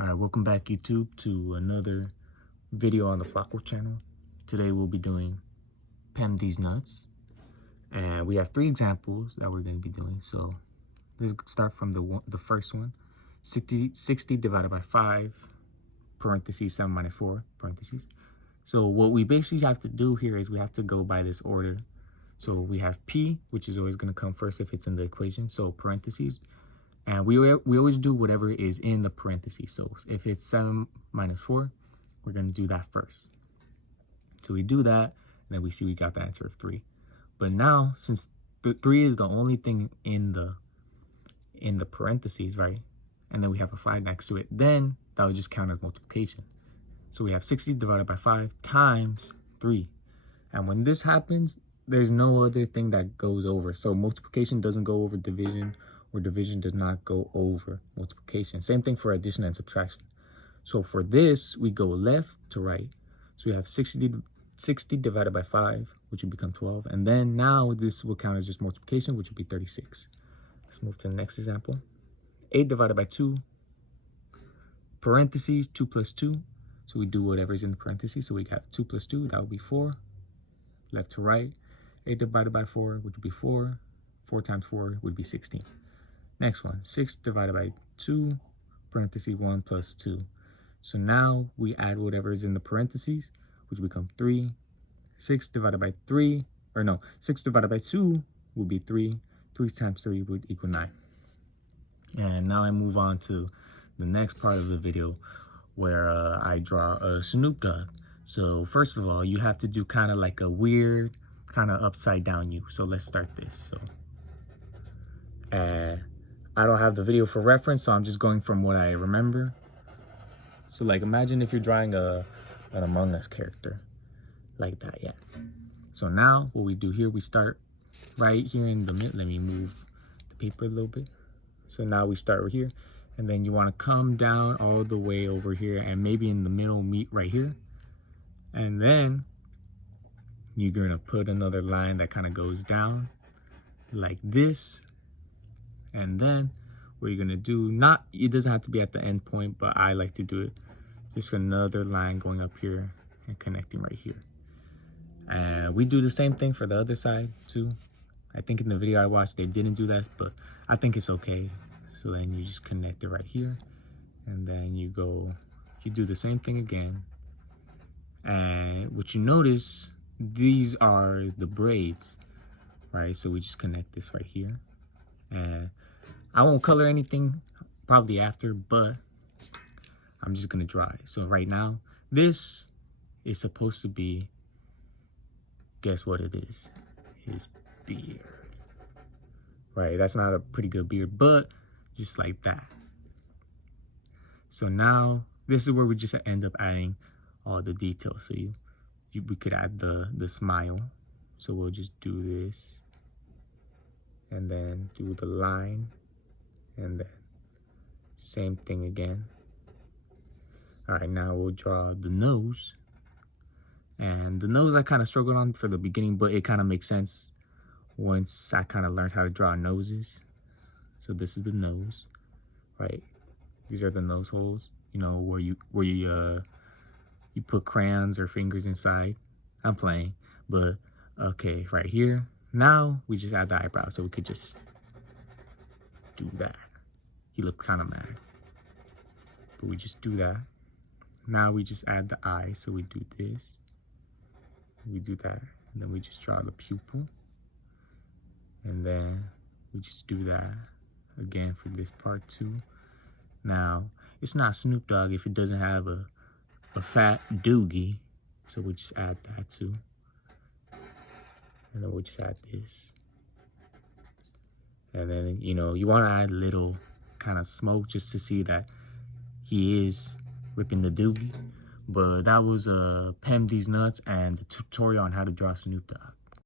Alright, welcome back YouTube to another video on the Flacco channel. Today we'll be doing PEMDAS nuts. And we have 3 examples that we're going to be doing. So let's start from the first one. 60 divided by 5, parentheses 7 minus 4, parentheses. So what we basically have to do here is we have to go by this order. So we have P, which is always going to come first if it's in the equation. So parentheses. And we always do whatever is in the parentheses. So if it's 7 minus 4, we're going to do that first. So we do that, and then we see we got the answer of 3. But now, since the 3 is the only thing in the parentheses, right? And then we have a 5 next to it, then that would just count as multiplication. So we have 60 divided by 5 times 3. And when this happens, there's no other thing that goes over. So multiplication doesn't go over division, or division does not go over multiplication. Same thing for addition and subtraction. So for this, we go left to right. So we have 60 divided by 5, which would become 12. And then now this will count as just multiplication, which would be 36. Let's move to the next example. 8 divided by 2, parentheses, 2 plus 2. So we do whatever's in the parentheses. So we have 2 plus 2, that would be 4. Left to right. 8 divided by 4, which would be 4. 4 times 4 would be 16. Next one, 6 divided by 2, parentheses 1 plus 2. So now we add whatever is in the parentheses, which become 3. 6 divided by 3, 6 divided by 2 would be 3. 3 times 3 would equal 9. And now I move on to the next part of the video where I draw a Snoop Dogg. So first of all, you have to do kind of like a weird, kind of upside down U. So let's start this. So I don't have the video for reference, so I'm just going from what I remember. So like imagine if you're drawing an Among Us character like that, yeah. So now what we do here, we start right here in the middle. Let me move the paper a little bit. So now we start right here, and then you want to come down all the way over here, and maybe in the middle meet right here. And then you're gonna put another line that kind of goes down like this. And then what you're gonna do, it doesn't have to be at the end point, but I like to do it, just another line going up here and connecting right here. And we do the same thing for the other side too. I think in the video I watched, they didn't do that, but I think it's okay. So then you just connect it right here, and then you do the same thing again. And what you notice, these are the braids, right? So we just connect this right here. And I won't color anything probably after, but I'm just gonna draw it. So right now, this is supposed to be, guess what it is? His beard. Right, that's not a pretty good beard, but just like that. So now, this is where we just end up adding all the details. So we could add the smile. So we'll just do this, and then do the line, and then same thing again. All right, now we'll draw the nose. And the nose I kind of struggled on for the beginning, but it kind of makes sense once I kind of learned how to draw noses. So this is the nose, right? These are the nose holes, you know, where you put crayons or fingers inside. I'm playing, but okay, right here. Now we just add the eyebrow, so we could just do that. He looked kind of mad, but we just do that. Now we just add the eye, so we do this, we do that, and then we just draw the pupil, and then we just do that again for this part too. Now it's not Snoop Dogg if it doesn't have a fat doogie, so we just add that too. And then we'll just add this. And then, you know, you want to add a little kind of smoke just to see that he is ripping the doogie. But that was PEMDAS nuts and the tutorial on how to draw Snoop Dogg.